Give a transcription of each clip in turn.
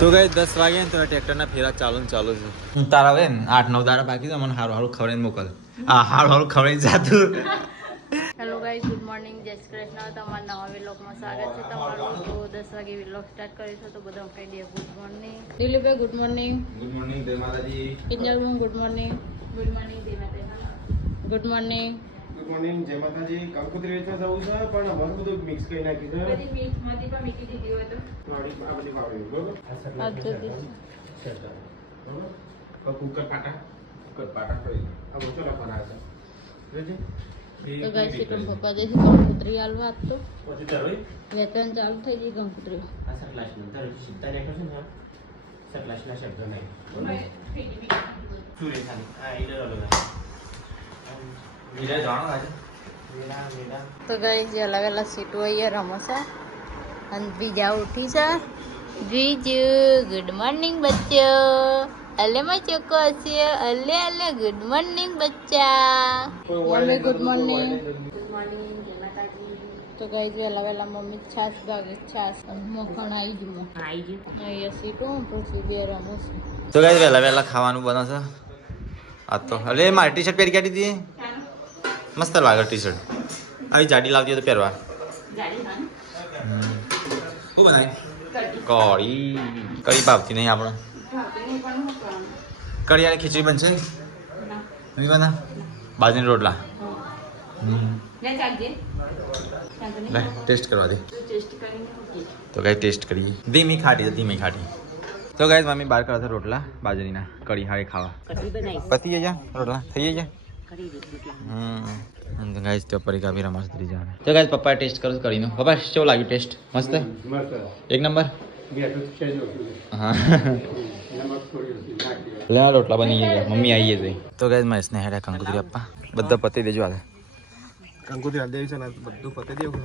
તો ગઈ 10 વાગે તો ટ્રેક્ટરના ફેરા ચાલુ છે. તારા હવે 8-9 દાડા બાકી છે. મને હારું ખવડાવીને મોકલ. હારું ખવડાવીને જાતું. હેલો ગાઈસ, ગુડ મોર્નિંગ, જય શ્રી કૃષ્ણ. તમારા નવા વ્લોગમાં સ્વાગત છે તમારું. તો 10 વાગે વ્લોગ સ્ટાર્ટ કરીશું તો બધા કહી દઈએ ગુડ મોર્નિંગ. દિલીપભાઈ ગુડ મોર્નિંગ. ગુડ મોર્નિંગ જય માતાજી. કિંજલભાઈ ગુડ મોર્નિંગ. ગુડ મોર્નિંગ જય માતાજી. Good morning. ગુડ મોર્નિંગ જય માતાજી. કંકોત્રી વેચવા જવું છે પણ અમારું બધું મિક્સ કરી નાખ્યું છે. બધી મિક્સમાંથી પણ મીઠી દીધી હોય તો આ બધી વાવડી બરોબર. કુકર પાટા કરી આ બધું લખવાના છે. રેડી તો ગાઈસ એકમ પપ્પા જઈશું કંકોત્રી આલવા આજ તો પછી તરવી વેતન ચાલુ થઈ ગઈ કંકોત્રી. આ સકલાશ નંતર સીધા લેખો છે ને સકલાશના શબ્દ નહીં સુરે ખાલી આ ઈડર અલગ મીરા જાણો આજે મીરા તો ગાઈસ જે અલગ અલગ સીટો અહીંયા રમો છે અને બીજા ઉઠી છે. બીજુ ગુડ મોર્નિંગ બચ્ચો. અલે માં ચોકો છે. અલે અલે ગુડ મોર્નિંગ બચ્ચા. Mummy good morning. Good morning જય માતાજી. તો ગાઈસ વેલા વેલા મમ્મી છાસ ભાગે છાસ મખણ આવી ગયું. અહીંયા સીટો પછી બે રમો છે. તો ગાઈસ વહેલા ખાવાનું બનાવશે. આ તો અલે મારી ટી-શર્ટ પહેરી કાઢી દીધી. મસ્ત લાગે ટી-શર્ટ. આવી જાડી લાવતી તો પહેરવા. શું બનાવી? કઢી ભાવતી નહીં આપણે. કઢી અને ખીચડી બનશે નહીં બના? બાજરીના રોટલા. લે ટેસ્ટ કરવા દે. તો ગાઈસ ટેસ્ટ કરીએ. ધીમી ખાટી. તો ગાઈસ મમ્મી બહાર કરતા રોટલા બાજરીના કઢી હારે ખાવા. પતી ગયા રોટલા થઈ ગયા. તો ગાઈસ તો પરીકા ભી રમાશ તરી જાને. તો ગાઈસ પપ્પા ટેસ્ટ કરો કઢીનો. પપ્પા કેવું લાગ્યું ટેસ્ટ? મસ્ત એક નંબર. હા લે રોટલા બની ગયા. મમ્મી આવી જઈ. તો ગાઈસ મહેશને હેડા કંકોત્રી આપવા. બધા પતી દેજો હાલે. કંકોત્રી હાલ દેવી છે ને બધું પતી દેવું.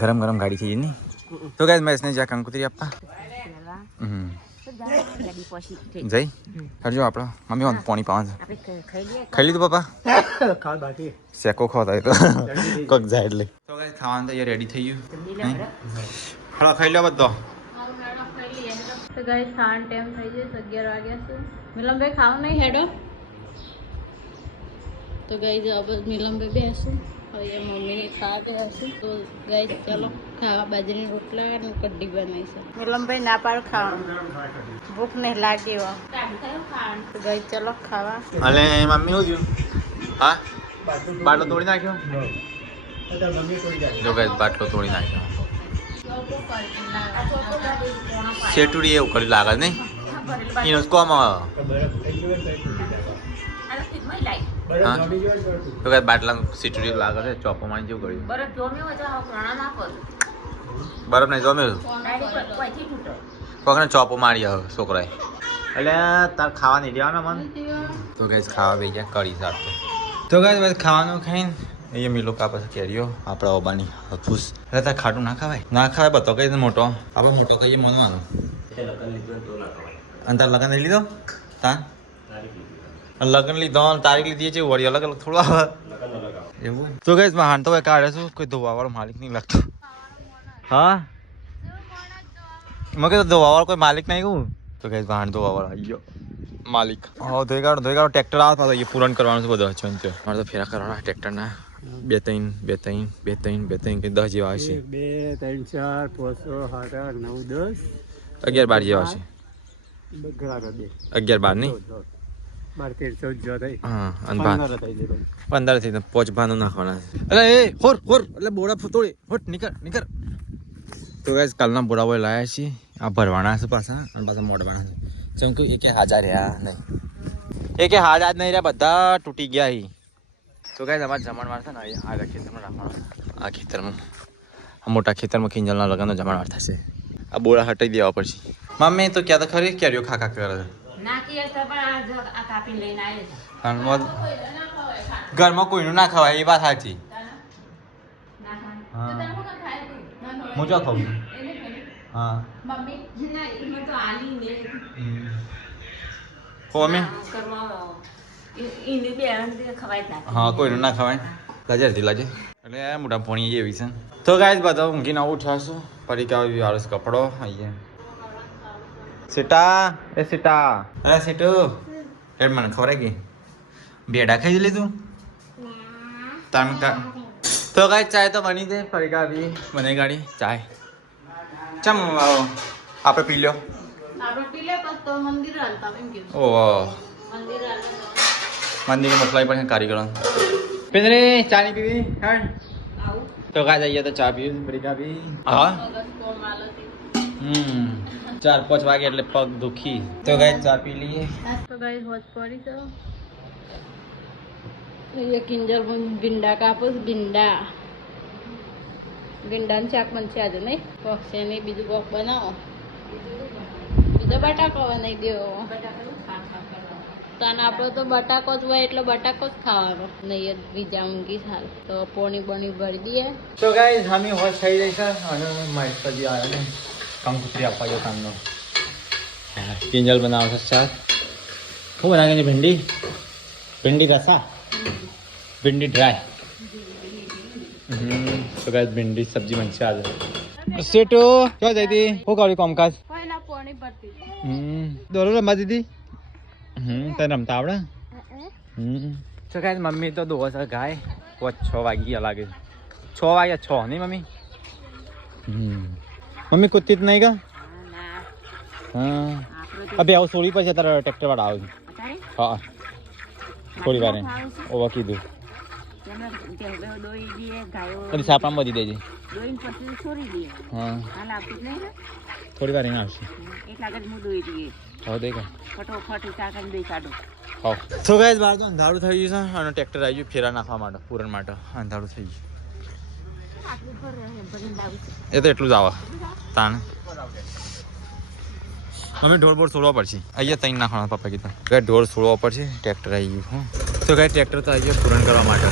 ગરમ ગાડી છે એની. તો ગાઈસ મહેશને જા કંકોત્રી આપવા. જઈ હરજો આપણો મમ્મી પાણી પાવા છે. ખાઈ લીધું પપ્પા? ખાવા બાકી શેકો ખાતા તો કોક જાય એટલે. તો ગાઈસ ખાવાનું તો રેડી થઈ ગયું. હલો ખાઈ લો બધો. તો ગાઈસ ખાવાનો ટાઈમ થઈ જશે 11 વાગ્યા છે. મિલનભાઈ ખાવું નહીં હેડો. તો ગાઈસ હવે મિલનભાઈ બેસું હવે મમ્મીને ખાવા બેસું. તો ગાઈસ ચાલો ખાવા બાજરીની રોટલા અને કઢી બનાવી છે. મિલનભાઈ ના પાડ ખાવાનું ભૂખ નહીં લાગી હો. તો ગાઈસ ચાલો ખાવા. અને મમ્મી શું થયું? હા બાટલો તોડી નાખ્યો. જો ગાઈસ બાટલો તોડી નાખ્યો. શેટુડી એવું કરી લાગે નહીં એનો કોમ. હા તો કઈ બાટલા સીટડી લાગે છે. ચોપો મારી જેવું કર્યું. બરફ નહીં જમ્યું. કોકને ચોપો મારી હવે છોકરાએ. એટલે તાર ખાવા નહીં દેવાના મન. તો ગઈ ખાવા બે ગયા કઢી સાથે. તો ગઈ ખાવાનું ખાઈને અહીંયા મીલો કાપે છે કેરીઓ આપણા ઓબાની ફૂસ. એટલે તાર ખાટું ના ખવાય બતો કઈ મોટો આપણે મોટો કહીએ મનવાનું. અને તાર લગ્ન નહીં લીધો? તા લગ્ન લીધો તારીખ લીધી છે વળી અલગ થોડું આવે એવું. તો ગઈ હાન તો કાઢે છું કોઈ ધોવાવાળો માલિક નહીં લાગતો. હા મેં કીધું ધોવાવાળો કોઈ માલિક નહીં કહું. તો ગઈ હાન ધોવાવાળો આવી ગયો માલિક. હા ધોઈ કાઢો ટ્રેક્ટર આવતા એ પૂરણ કરવાનું છે બધો છે. મારે તો ફેરા કરવાના ટ્રેક્ટરના 2 3 કંઈ 10 જેવા આવશે. 2 3 4 5 6 7 8 9 10 11 12 જેવા આવશે. 11 12 નહીં 12 13 14 જો થઈ. હા અને 15 થી 5 ભાનું નાખવાના છે. અરે એ હોર એટલે બોડા તોડી હોટ નીકળ. તો ગાઈસ કાલના બોડા બોય લાયા છીએ. આ ભરવાના છે પાછા અને પાછા મોડવાના છે. જેમ કે એકે હાજા રહ્યા નહીં રહ્યા બધા તૂટી ગયા હી. તો ગાઈસ અમારે જમણવાર છે ને આગળ ખેતરમાં રાખવાનો. આ ખેતરમાં આ મોટા ખેતરમાં ખીંજલના લગ્નનો જમણવાર થશે. આ બોડા હટાઈ દેવા પડશે. મમ્મી તો ક્યાં તો ખરી કેરીઓ ખા કરે છે. ઘરમાં કોઈનું ના ખવાય એ વાત સાચી. હું ચો ખાઉં. હા મમ્મી હા કોઈનું ના ખવાય લાજે હતી લાજે એટલે મોટા પોણી જેવી છે તો ગાય બધા ઊંઘીને ઉઠાશું ફરી કાવી વાળો કપડો અહીંયા સીટા એ સીટા અરે સીટુ એડ મને ખવડાવી ગઈ બેડા ખાઈ લીધું તમે તો ગાય ચાય તો બની જાય ફરી કાવી બને ગાડી ચાય ચમ આવો આપણે પી લ્યો ઓહ મંદિર મોકલાવી પડે કારીગરો પિંજરે ચા નહીં પીવી હેડ તો કા જઈએ તો ચા પીવી ફરી કાવી હા 4-5 વાગે એટલે પગ દુખી તો ગાય ચા પી લઈએ તો ગાય હોજ પડી તો ये किंजल भिंडा कापूस भिंडा ભીંડાનું શાક બનશે આજે નહીં કોક છે નહીં બીજું કોક બનાવો બીજો બટાકો બનાવી દેવો તને આપણો તો બટાકો જ હોય એટલે બટાકો જ ખાવાનો નહીં બીજા ઊંઘી સાલ તો પોણી બોણી ભરી દઈએ તો ગાઈસ અમે હોશ થઈ જઈ છે અને મહેશજી આવ્યો ને કંકુતરી આપવા ગયો કામનો કિંજલ બનાવશે શાક શું બનાવે છે ભીંડી ભીંડી રસા ભીંડી ડ્રાય તો ગાઈસ ભીંડી સબ્જી બનશે આજે સેટો ક્યાં જઈ હતી શું કર્યું કામકાજ કોઈના પોણી ભરતી દોરો રમવા દીધી તને રમતા આવડે તો ગાઈસ મમ્મી તો દોવા છે ગાય 6 વાગ્યા લાગે 6 વાગ્યા 6 નહીં મમ્મી મમ્મી કૂદતી જ નહીં કા હા અબે આવું સોળી પછી તારા ટ્રેક્ટર વાળા આવે હા થોડી વાર ઓવા કીધું પછી સાપમાં બધી દેજે હા થોડી વાર અહીંયા આવશે હા દે તો ગાઈસ બહાર તો અંધારું થઈ ગયું છે અને ટ્રેક્ટર આવી ગયું ફેરા નાખવા માટે પૂરણ માટે અંધારું થઈ ગયું એ તો એટલું જ આવે તાણ મમ્મી ઢોર બોર છોડવા પડશે અહીંયા તઈ નાખવાના પપ્પા કીધું ગાય ઢોર છોડવા પડશે ટ્રેક્ટર આવી ગયું હા તો ગાય ટ્રેક્ટર તો આવી ગયું પૂરણ કરવા માટે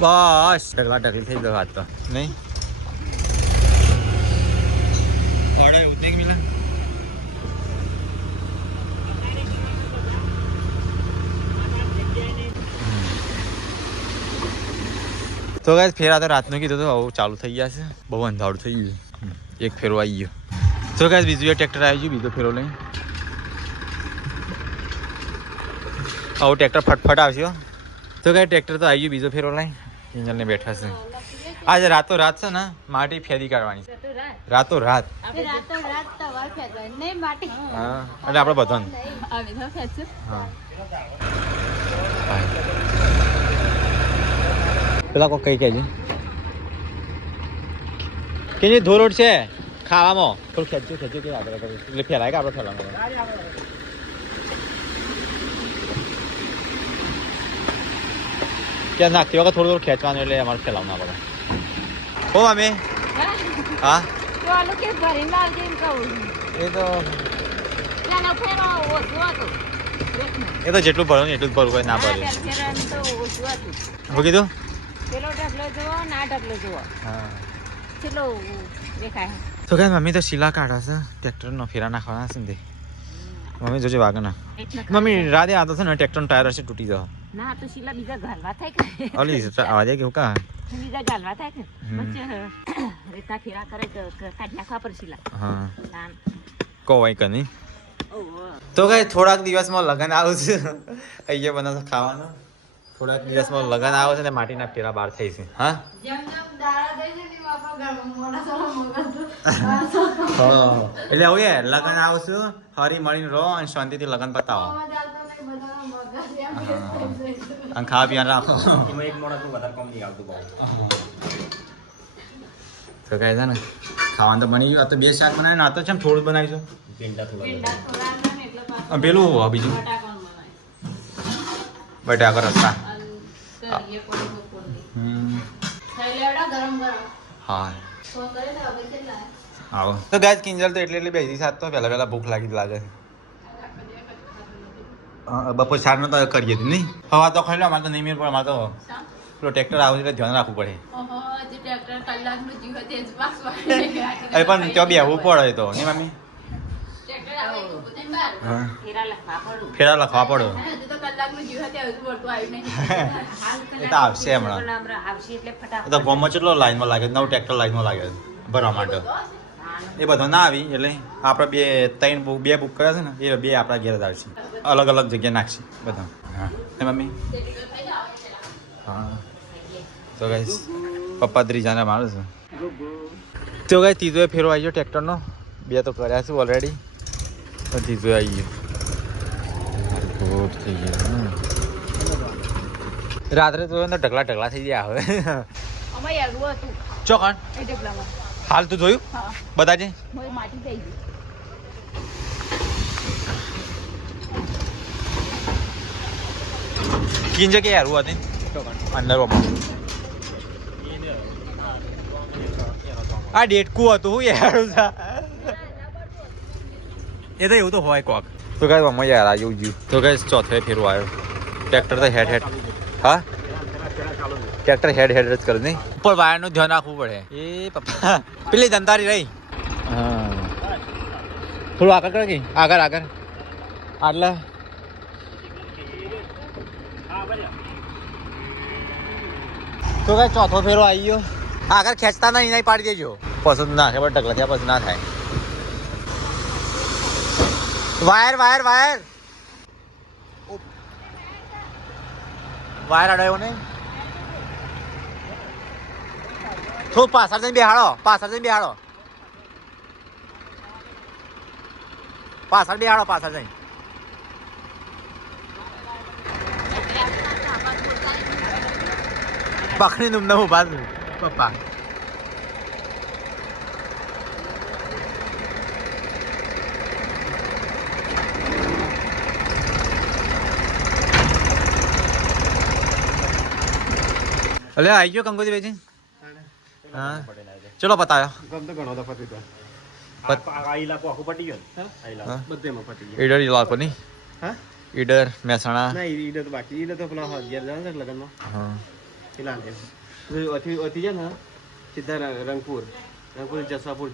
બસ ઢગલા ઢગલી થઈ ગયો હાથ તો નહીં ઓર્ડર ઉતરી મિલા તો ગાઈસ ફેરા તો રાતનું કીધું તો આવું ચાલુ થઈ ગયા છે બહુ અંધારું થઈ ગયું એક ફેરો આવી ગયો તો ગાઈસ બીજું એક ટ્રેક્ટર આવી ગયું બીજો ફેરો લઈને આવું ટ્રેક્ટર ફટફટ આવશે તો ગાઈસ ટ્રેક્ટર તો આવી ગયું બીજો ફેરો લઈને ઇન્જનને બેઠા છે આજે રાતો રાત છે ને માટી ફેરી કાઢવાની રાતો રાત હા એટલે આપણે બધાને હા પેલા કોઈ કઈ કહેજે કે જે ધોરોડ છે ખાવામાં થોડું ખેંચ્યું કે આગળ કરે એટલે ફેલાય કે આપણે ફેલાવાનું ક્યાં નાખતી વખત થોડું ખેંચવાનું એટલે અમારે ફેલાવું ના પડે હો અમે હા એ તો જેટલું ભરવું એટલું જ ભરવું હોય ના ભરવું શું કીધું તો કઈ મમ્મી તો શીલા કાઢા છે ટ્રેક્ટર નો ફેરા નાખવાના છે ને મમ્મી જોજે વાગે ના મમ્મી રાતે આતો છે ને ટ્રેક્ટર નો ટાયર હશે તૂટી જવા ના તો શીલા બીજા ઘાલવા થાય કે અલી આવાજે કેવું કા બીજા ઘાલવા થાય કે પછી રેતા ફેરા કરે તો કાઢ નાખવા પર શીલા હા કોવાય કની તો કઈ થોડાક દિવસમાં લગન આવશે અહીંયા બનાવશે ખાવાનું થોડાક દિવસમાં લગન આવે છે ને માટીના ફેરા બહાર થઈ છે હા એટલે હવે લગન આવશું હરી મળીને રહો અને શાંતિથી લગન પતાવો અને ખાવા પીવા રાખો તો કહે છે ને ખાવાનું તો બની ગયું આ તો બે શાક બનાવીને આ તો છે થોડું બનાવીશું પેલું બીજું બટાકા રસ્તા હા આવો તો ગાય કિંજલ તો એટલે બેસી સાત તો પહેલા ભૂખ લાગી લાગે બપોર સારનો તો કરીએ નહીં હવા તો ખાઈ લો અમારે તો નહીં મેળ પડે અમારે તો પેલો ટ્રેક્ટર આવે એટલે ધ્યાન રાખવું પડે અરે પણ ત્યાં બેહવું પડે તો નહીં મમ્મી હા ફેરા લખવા પડું ફેરા લખવા પડો હજુ તો કલાકનું જીવ હતી હજુ વળતું આવ્યું નહીં એ તો આવશે હમણાં આવશે એટલે એ ફટાફટ તો ગોમાં કેટલો લાઈનમાં લાગે 9 ટ્રેક્ટર લાઈનમાં લાગે ભરવા માટે એ બધો ના આવી એટલે આપણે બે બુક કર્યા છે ને એ બે આપણા ઘેર જ આવશે અલગ અલગ જગ્યાએ નાખશે બધા હા હે મમ્મી હા તો ગાઈસ પપ્પા ત્રીજાને મારું છે તો ગાઈસ ત્રીજો ફેરો આવી ગયો ટ્રેક્ટરનો બે તો કર્યા છું ઓલરેડી તો ત્રીજો આવી ગયો ગુડ થઈ ગયો રાત્રે તો ઢગલા થઈ ગયા હવે અમારે આગળ હતું ચોકણ એ ડબલામાં હાલ તું જોયું હા બધા છે મોય માટી થઈ ગઈ કિન જગ્યાએ હારું હતી અંડરમાં આ ડેટકું હતું હું યારું છે એ તો એવું તો હોય કોક તો કઈ મમ્મા યાર આ જેવું જીવ તો કઈ ચોથે ફેરવા આવ્યો ટ્રેક્ટર તો હેડ હા ટ્રેક્ટર હેડ જ કરે નહીં ઉપર વાયરનું ધ્યાન રાખવું પડે એ પપ્પા પેલી દંતારી રહી હા થોડું આગળ કરે કે આગળ આટલા તો કઈ ચોથો ફેરો આવી ગયો આગળ ખેંચતા નહીં પાડી દેજો પસંદ ના ખબર ટકલા ત્યાં પછી ના થાય વાયર અડાયો ને થોડું પાછળ જઈને બેહાડો પાછળ જઈને પકડી નું નવું બાજુ પપ્પા અલે આવી ગયો કંકોત્રી વેચી હા ચલો બતાવ્યો ગમ તો ઘણો દફા પીધો ઈડર ઇલાકો નહીં હા ઈડર મહેસાણા ના ઈડર તો બાકી ઈડર તો પેલા અગિયાર જણા છે લગનમાં હા પેલા અથી છે ને સીધા રંગપુર જસાપુર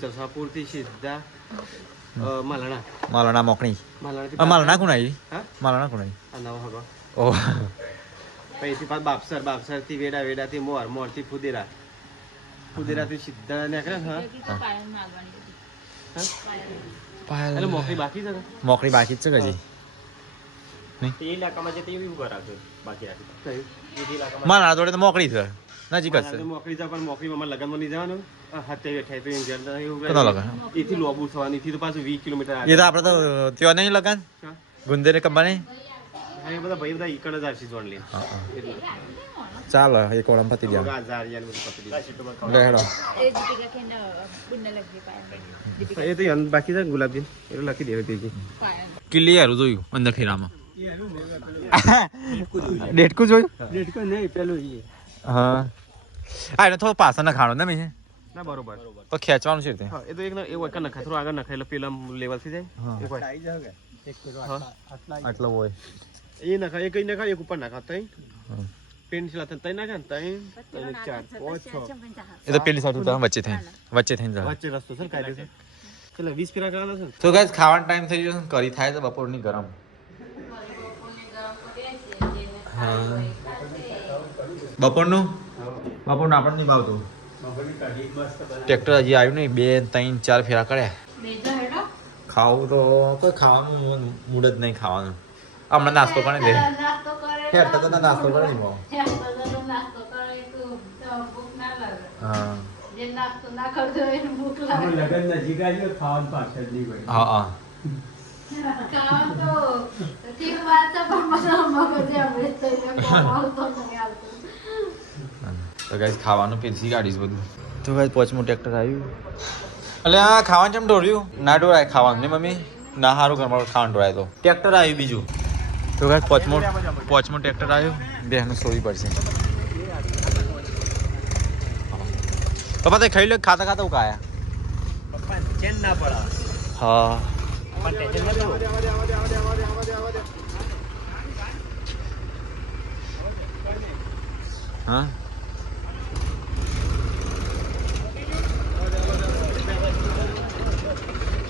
થી સીધા માલણા મોકણી માલણાથી માલણા કોણ આવી હા માલણા કોણ આવી આ નવો હગો ઓહ પછી પાછ બાપસર થી વેડા થી મોર થી ફુદેરા થી સીધા નીકળે હા એટલે મોકરી બાકી છે ને મોકળી બાકી જ છે હજી તે ઇલાકામાં જે તેવી ઉભા રાખજો બાકી રાખી માલણા જોડે તો મોકળી છે નજીક જ છે મોકરી જા પણ મોકરી માં લગનમાં નહીં જવાનું હાથે બેઠા તો એમ જલ્દી એવું કેટલો લગન એથી લોબુ થવાની એથી તો પાછું 20 કિલોમીટર એ તો આપણે તો ત્યાં નહીં લગન ગુંદેરે કંપની હા એ બધા ઈકડ જ આવશે જોણ લે ચાલો એક ઓળમ પતી ગયા એ તો બાકી છે ગુલાબજી એટલે લખી દેવી પેજી કિલ્લી હારું જોયું અંદર ફેરામાં ડેટકું જોયું નહીં પેલું હા એને થોડો પાછળ ના ખાણો ને મેં ના બરોબર તો ખેંચવાનું છે તે હા એ તો એક એ વખત નખા થોડું આગળ નખાય એટલે પેલા લેવલ થી જાય આટલો હોય એ નખા એક નખા એક ઉપર નખા તઈ પેન્સિલ હતા તઈ નાખા ને તઈ 4 5 6 એ તો પેલી સાઈડ ઉતાર વચ્ચે થઈને જાય વચ્ચે રસ્તો છે કાયદે છે એટલે 20 પેરા કરવાના છે તો ગાઈસ ખાવાનો ટાઈમ થઈ ગયો છે કરી થાય છે બપોરની ગરમ બપોરનું આપણને નહીં ભાવતું ટ્રેક્ટર હજી આવ્યું નહીં 2 3 4 ફેરા કર્યા ખાવું તો કોઈ ખાવાનું મૂડ જ નહીં ખાવાનું હમણાં નાસ્તો કરે દે હેરતા તો નાસ્તો કરે નહીં ભાવ હા હા તો ગાઈસ ખાવાનું પેલસી ગાડીશ બધું તો ગાઈસ પોચમું ટ્રેક્ટર આવ્યું એટલે આ ખાવાનું કેમ ઢોર્યું ના ઢોરાય ખાવાનું ને મમ્મી ના સારું ઘરમાં ખાવાનું ઢોરાય તો ટ્રેક્ટર આવ્યું બીજું તો ગાઈસ પોચમું ટ્રેક્ટર આવ્યું બેહનું સોવી પડશે પપ્પા તો ખાઈ લો ખાતા ખાતા ઉકાયા હા હા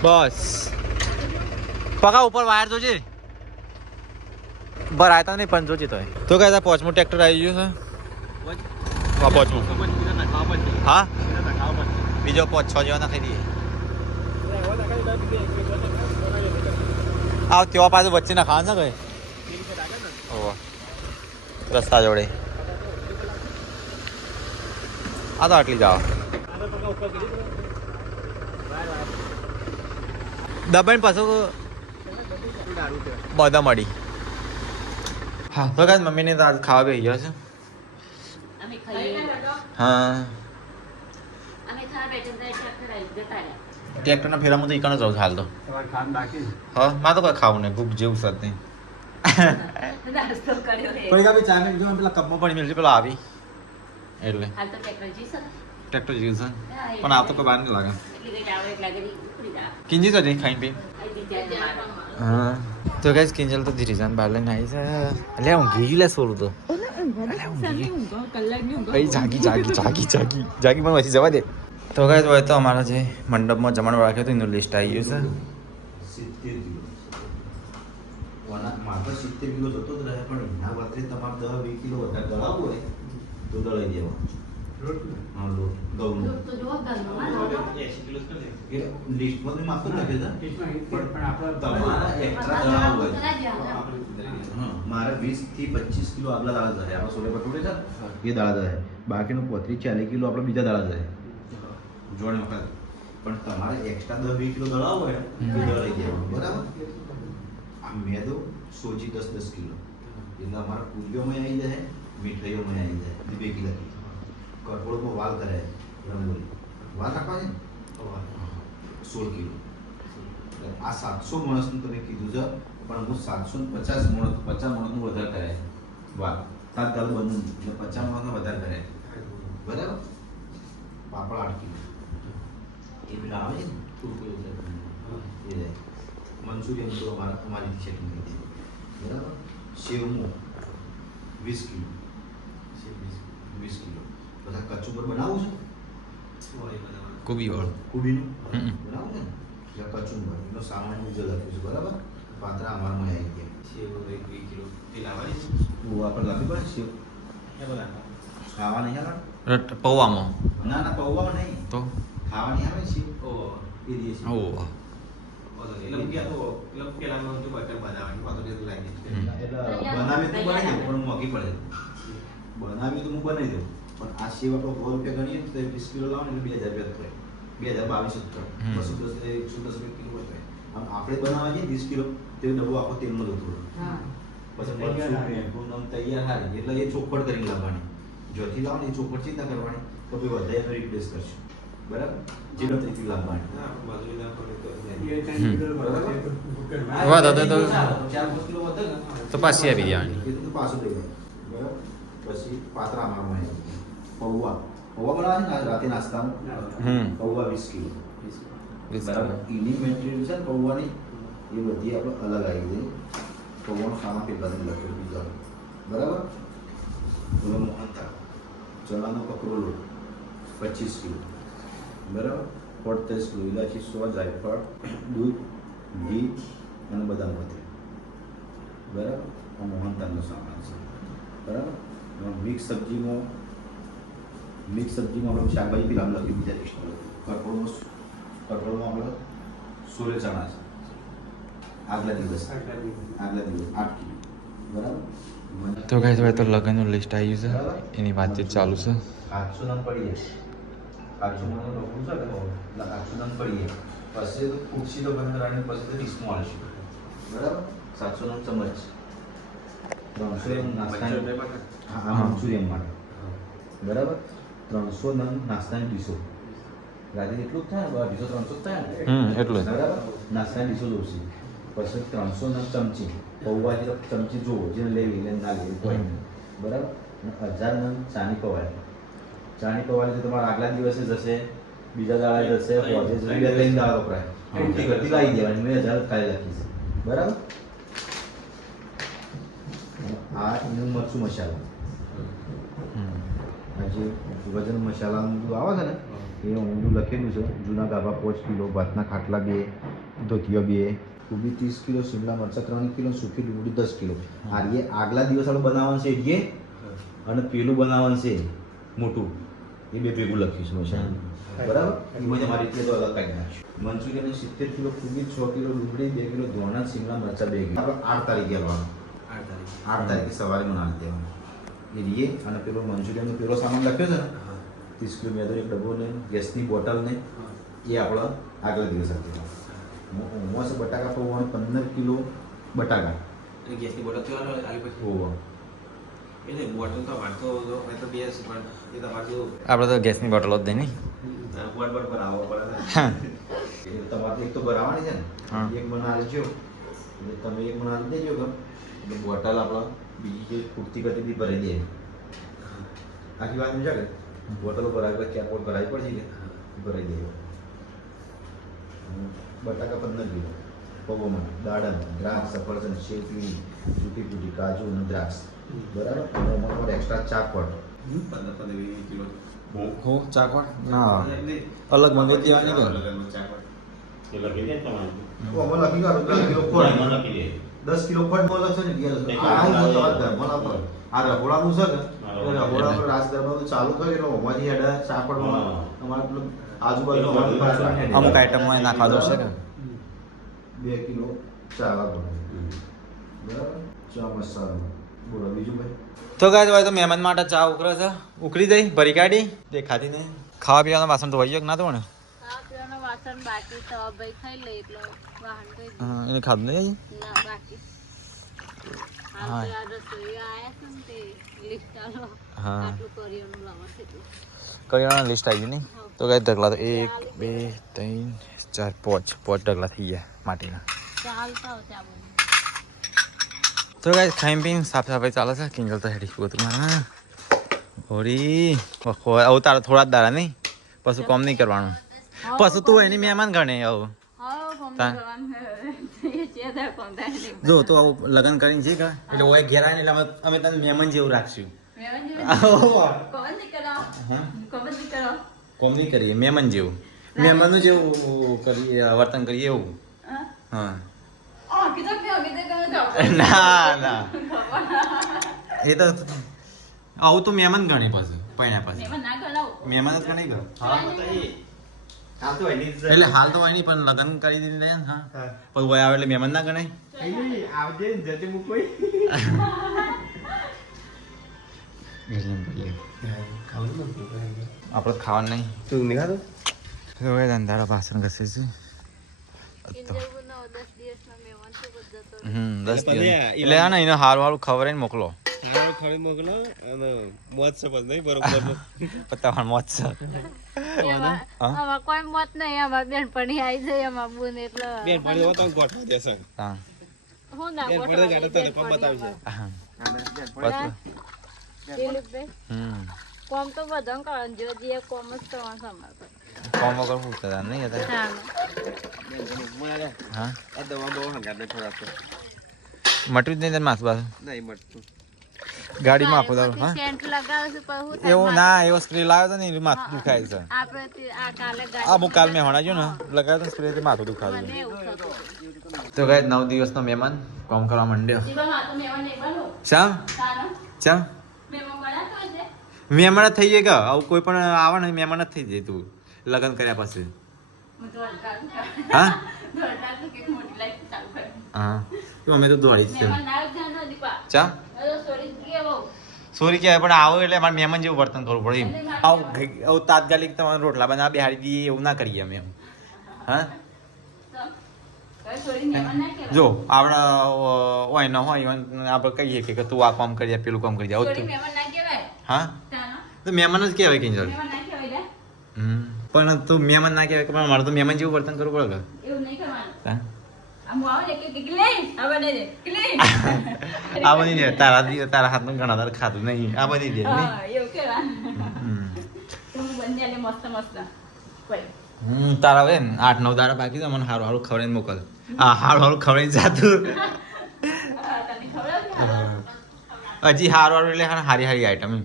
બસ પગા ઉપર વાયર જોજે ભરાય તો નહીં પણ જોજે તો કહે પોચમું ટ્રેક્ટર આવી ગયું છે પોચમું હા બીજો 5-6 જેવા નાખી દઈએ આવ તેવા પાછું વચ્ચે ના ખાવા ને કઈ રસ્તા જોડે આ તો આટલી જાવ દબાઈને પાછું બધા મળી હા તો કાંઈ મમ્મીને તો આજ ખાવા બેસી ગયો છે અમે ખાઈએ હા અમે ખાવા બેઠા ટ્રેક્ટર આવી જતા રહ્યા ટ્રેક્ટરના ફેરામાં તો ઈકણ જાઉં હાલ તો હા મારે તો કોઈ ખાવું નહીં ભૂખ જેવું સત નહીં નાસ્તો કર્યો હે કોઈ કાંઈ ચા મેં જો પેલા કપમાં પાણી મેળવી પેલા આવી એટલે હાલ તો ટ્રેક્ટર જીસ ટ્રેક્ટર જીવ છે પણ આ તો કોઈ બહાર નહીં લાગે એટલે કઈ આવે એટલે આગળ ઉપડી જા કિંજી તો નહીં ખાઈને પી આઈ દીધા હા તો ગાઈસ કિંજલ તો ધીરીજાન બહાર લઈને આવી છે અલ્યા ઊંઘી ગયું લે સોરું તો જાગી પણ પછી જવા દે તો ગાઈસ હોય તો અમારા જે મંડપમાં જમણવાર રાખ્યો હતો એનું લિસ્ટ આવી ગયું છે 70 કિલો માત્ર 70 કિલો જતો જ રહે પણ એના વખતે તમારે 10-20 કિલો વધારે દળાવવું હોય તો દળાઈ દેવા હા લોટ ઘઉંનો તો જો ગંદો લિસ્ટમાં તો માફ કરી નાખે છે પણ આપણે તમારા એક્સ્ટ્રા દળાવવું હોય હા મારે 20 થી 25 કિલો આગલા દાડા જાય આપણે સોલે પટોળે છે એ દાડા જાય બાકીનું 35-40 કિલો આપણે બીજા દાડા જાય જોડે વખત પણ તમારે એક્સ્ટ્રા 10-20 કિલો દળાવવું હોય તો દળાઈ દેવાનું બરાબર આ મેદો સોજી 10-10 કિલો એટલે અમારા પૂરીઓમાં આવી જાય મીઠાઈઓમાં આવી જાય 2 કિલો કઠોળમાં વાલ કરે રંગોલી વાલ રાખવા છે ને 16 કિલો આ 700 માણસનું તમે કીધું છે પણ હું 750 માણસ 50 માણસનું વધારે કરાય વાલ તાત્કાલિક બનવું એટલે 50 માણસનું વધારે કરાય બરાબર પાપડ 8 કિલો એ પેલા આવે છે ને કુરકુરે એ જાય મંચુરિયન તો અમારી સેટિંગ કરી દીધી બરાબર સેવમો 20 કિલો 20 કિલો બધા કચુંબર બનાવવું છે કોબી વાળું કોબીનું બનાવવું ને એટલે કચુંબર એનો સામાન બીજો લખ્યું છે બરાબર પાત્રા અમારામાં આવી ગયા સેવ 2 કિલો તે લાવવાની છે આપણે લાવી પડે સેવ ખાવા નહીં આવે પૌવામાં ના પૌવામાં નહીં તો ખાવાની આવે છે એ દે છે ઓ બનાવી તો બનાવી દઉં પણ મોંઘી પડે બનાવી તો હું બનાવી દઉં પણ આ સેવ આપણો 100 રૂપિયા ગણીએ તો 20 કિલો લાવો ને એટલે 2000 રૂપિયા થાય 2022 110 કિલો થાય આમ આપણે બનાવવા જઈએ 20 કિલો તે ડબ્બો આખો તેલનો જતો પછી પૂનમ તૈયાર હારી એટલે એ ચોખવટ કરીને લાવવાની જોથી લાવો ને એ ચોખવટ ચિંતા કરવાની તો ભાઈ વધારે રિપ્લેસ કરશું બરાબર જીરો તરીકે લાવવાની વાહ દાદા તો 4-5 કિલો વધે ને તો પાછી આવી જવાની એ તો પાછું થઈ જાય બરાબર પછી પાત્રા મારવા પૌવા બનાવે છે ને રાતે નાસ્તામાં પૌવા 20 કિલો બરાબર એની મેટેરિયલ છે ને પૌવાની એ બધી આપણે અલગ આવી જાય પૌવાનો સામાન પેપરથી લખેલું બીજા બરાબર ઓલો મોહનથાળ ચણાનો કકરો લોટ 25 કિલો બરાબર 48 કિલો ઇલાયચી સો જાયફળ દૂધ ઘી અને બદામ પતરી બરાબર આ મોહનથાળનો સામાન છે બરાબર મિક્સ સબ્જીમાં આપણે શાકભાજી પેલા લખ્યું બીજા ટેસ્ટમાં કઠોળમાં આપણે સોલે ચણા છે આગલા દિવસ 8 કિલો બરાબર તો ગાઈસ હવે તો લગ્નનું લિસ્ટ આવ્યું છે એની વાતચીત ચાલુ છે 800 નામ પડી જાય 800 નામ લખવું છે એટલે 800 નામ પડી જાય પછી તો ખુરશી તો બંધ કરવાની પછી તો ડિસ્કમાં આવશે બરાબર 700 નામ ચમચ 300 એમ નાસ્તા હા મંચુરિયન માટે બરાબર 300 નામ નાસ્તાની ડીશો રાતે એટલું જ થાય 250-300 થાય ને એટલું બરાબર નાસ્તાની ડીશો જોશે પછી 300 નામ ચમચી પૌવાથી ચમચી જુઓ જેને લેવી એટલે ના લેવી કોઈ બરાબર અને 1000 નામ ચાની પવાલી તો તમારે આગલા દિવસે જશે બીજા દાડા જશે પહોંચે જશે 2-3 દાડા વપરાય ઘટી લાવી દેવાની મેં 1000 ખાલી રાખી છે બરાબર આ એનું મરચું મસાલો આ જે વજન મસાલાનું બધું આવે છે ને એ ઊંધું લખેલું છે જૂના ગાભા 5 કિલો ભાતના ખાટલા 2 ધોતિયો 2 કોબી 30 કિલો, શિમલા મરચાં 3 કિલો, સૂકી ડુંગળી 10 કિલો. આ એ આગલા દિવસ આપણે બનાવવાનું છે એ અને પેલું બનાવવાનું છે મોટું એ બે ભેગું લખીશું છે બરાબર. એમાં તમારી રીતે તો અલગ કાઢી નાખશું. મંચુરિયન 70 કિલો કોબી, 6 કિલો ડુંગળી, 2 કિલો ધોણા, શિમલા મરચાં 2 કિલો. આપણે 8 તારીખે આવવાનું. 8 તારીખે સવારે બનાવી દેવાનું એ રીએ. અને પેલો મંચુરિયનનો પેલો સામાન લખ્યો છે ને 30 કિલો મેદો, એક ડબ્બો ને ગેસની બોટલ ને એ આપણે આગલા દિવસ આપીએ. મોસ બટાકા પૌવા 15 કિલો બટાકા. ગેસની બોટલ તો આલી પછી ઓવા એટલે બોટલ તો વાંચતો હતો એ તો બેસ પણ એ તો પાછું આપણે તો ગેસની બોટલો જ દે નહીં. બોટ પર આવો પડે એ તમારે એક તો ભરાવાની છે હા. ને એક બનાવી જો એટલે તમે એક બનાવી દેજો કે એટલે બોટલ આપણે બીજી જે પૂરતી કરતી બી ભરાઈ દે. આખી વાત સમજા કે બોટલો ભરાવી પછી બોટ ભરાવી પડશે કે ભરાઈ દેજો. બટાકા 15 કિલો, પૌવામાં દાડમ, દ્રાક્ષ, સફરજન, શેરડી, તૂટી ફૂટી, કાજુ અને દ્રાક્ષ બરાબર. અને એમાં એક્સ્ટ્રા ચાપડ 15-20 કિલો હો ચાકવા ના અલગ મંગાવી દેવાની કે આમાં લખી કાઢો 10 કિલો ખોળ 10 કિલો ખોળ માં લખશે ને આ રહોડાનું છે ને રહોડા પર રાસ દરબાર તો ચાલુ થયો એટલે ઓમાંથી હેડા ચાપડમાં અમારે પેલું આજુબાજુ અમુક આઈટમમાં નાખવા દો છે કે 2 કિલો ચાલા બરાબર. ચા મસાલો બોલો બીજું ભાઈ. તો ગાય હોય તો મહેમાન માટે ચા ઉકળે છે, ઉકળી જઈ ભરી કાઢી દેખાતી નહીં. ખાવા પીવાનું વાસણ ધોવાઈ ગયો કે ના ધોણે? ખાવા પીવાનું વાસણ બાકી તો ભાઈ ખાઈ લે એટલે વાહન કરી દે. હા એને ખાધું નહીં. ના બાકી હા. હાલ તો આ રસોઈ આયા છે ને તે લિસ્ટ આલો હા આટલું કરિયાણું લાવવા છે એટલે. કરિયાણા લિસ્ટ આવી ગઈ નહીં. તો ગાય ઢગલા તો 1 2 3 4 5 ઢગલા થઈ ગયા માટીના. ચાલતા હોય ચા બની. તો ગાય ખાઈ પીને સાફ સફાઈ ચાલે છે. કિંજલ તો હેડી પોતમાં ઓરી આવું તારે થોડા જ દાડા નહીં પછી કોમ નહીં કરવાનું. પછી તું એની મહેમાન ગણે આવું હા કોમ તા. કરવાનું એ ચેદા કોમ થાય નહીં. જો તો આવું લગ્ન કરીને છે કે એટલે ઓય ઘેર આવીને એટલે અમે તને મહેમાન જેવું રાખશું. મેવન જેવું આવો. કોમ નહીં કરો હા કોમ નહીં કરો કોમ નહીં કરીએ મહેમાન જેવું મહેમાનનું જેવું કરીએ વર્તન કરીએ એવું. હા હા કીધું કે ના ના એ તો આવું તો મહેમાન ગણે પછી પૈણા પછી મેવન ના કરાવો મહેમાન જ ગણી ગયો. હાલ તો એની એટલે હાલ તો હોય નહીં પણ લગ્ન કરી દીધું ને હા પછી હોય આવે એટલે મહેમાન ના ગણાય. આવજે ને જજે મૂકોઈ આપણે ખાવાનું નહીં. તું નહીં ખાધું તો હવે અંધારા ભાષણ ઘસે છે. કે જેવું નો 10 દિવસનો મેવન છે બધો તો 10 દિવસ એટલે આ ને એને હારું હારું ખવડાવીને મોકલો. હારો ખરી મોકલો અને મોજ છે બસ નહીં બરોબર પત્તાવાળ મોજ છે. એમાં હા? આમાં કોઈ મત નહીં આમાં બેનપણી આવી જાય આમાં બુન એટલે બેન પડી તો ગોઠવા દેશે હા હું ના બેન પડી ગાડો તને કોમ બતાવશે હા. પછી દિલીપભાઈ કોમ તો બધા કરવાનું જો જે કોમ જ તમારે સમાર કોમ વગર શું થતા નહીં હતા. હા આ દવા બહુ હંગાતે થોડા તો મટ્યું જ નહીં તારે માથું બાથું નહીં મળતું ગાડીમાં આપો તારું. હા સેન્ટ લગાવે છે પણ હું થાય એવું ના એવો સ્પ્રે લાવ્યો હતો ને એ માથું દુખાય છે. આપણે આ કાલે આ હું કાલ મેં હણા જો ને લગાવ્યો તો સ્પ્રે માથું દુખાવે. મને એવું થતું તો ગાય 9 દિવસનો મહેમાન કોમ કરવા માંડ્યો. જીવન આ તો મેવન નહીં બનો ચમ તાનો ચમ મેમો બનાતો છે મહેમાન જ થઈ જાય કે આવું કોઈ પણ આવે ને મહેમાન જ થઈ જાય તું લગ્ન કર્યા પછી. હું તો અડકારું હા દોડતા કે મોટી લાઈફ ચાલુ કરે હા તો અમે તો દોડી જ છે. મેમન ના ધ્યાન ન દીપા ચમ અરે સોરી કે બહુ સોરી કહેવાય પણ આવો એટલે અમારે મહેમાન જેવું વર્તન કરવું પડે એમ. આવું તાત્કાલિક તમારે રોટલા બનાવવા બેહાડી દઈએ એવું ના કરીએ અમે એમ. હા સોરી મેમન ના કે જો આપણે હોય ન હોય આપણે કહીએ કે તું આ કામ કરી દે પેલું કામ કરી દે આવું સોરી તું. મેમન ના કહેવાય હા તાનો તો મહેમાન જ કહેવાય કિંજલ. મેમન ના કહેવાય લે પણ તું મહેમાન ના કહેવાય કે પણ મારે તો મહેમાન જેવું વર્તન કરવું પડે કે. એવું નહીં કરવાનું હા? આમ આવો ને કે લે આવા દે દે લે આ બની દે તારા હાથનું ઘણા દર ખાધું નહીં આ બની દે નહીં. હા એવું કહેવાનું હમ. તો હું બંને આલે મસ્ત મસ્ત કોઈ તારા હવે 8-9 દાડા બાકી તો મને હારું હારું ખવડાવીને મોકલ. હા હારું હારું ખવડાવીને જાતું. તને ખબર છે હજી હારું હારું એટલે હારી હારી આઈટમ એમ.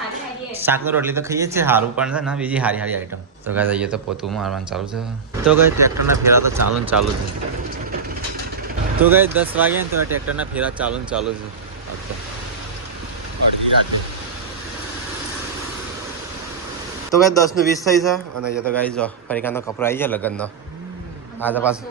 હારી હારી શાકનો રોટલી તો ખાઈએ જ છે હારું પણ છે ને બીજી હારી હારી આઈટમ. તો ગાય જઈએ તો પોતું મારવાનું ચાલુ છે. તો ગાય ટ્રેક્ટરના ફેરા તો ચાલુ ને ચાલુ છે. તો ગાઈસ 10 વાગે ને તો ટ્રેક્ટરના ફેરા ચાલુ છે અડધી રાતે. તો ગાય 10 નું 20 થઈ છે અને અહીંયા તો ગાય જો ફરિકાનો કપડો આવી જાય લગ્નનો. આ તો પાછું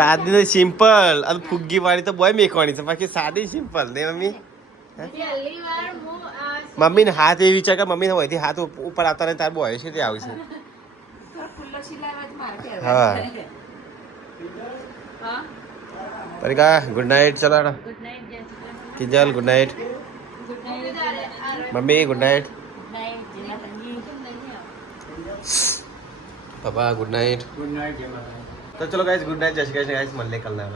સાદી સિમ્પલ અને ફુગ્ગી વાળી તો બોય મેકવાની છે બાકી સાદી સિમ્પલ ને મમ્મી. મમ્મીને હાથ એવી વિચાર કે મમ્મીને હોયથી હાથ ઉપર આવતા ને તાર બોય છે તે આવી છે. હા પરિકા ગુડ નાઇટ. ચલો કિંજલ ગુડ નાઇટ. મમ્મી ગુડ નાઇટ. પાપા ગુડ નાઇટ. તો ચલો ગાઈસ ગુડ નાઇટ. જય શ્રી કૃષ્ણ ગાઈસ. મળીએ કલ ના.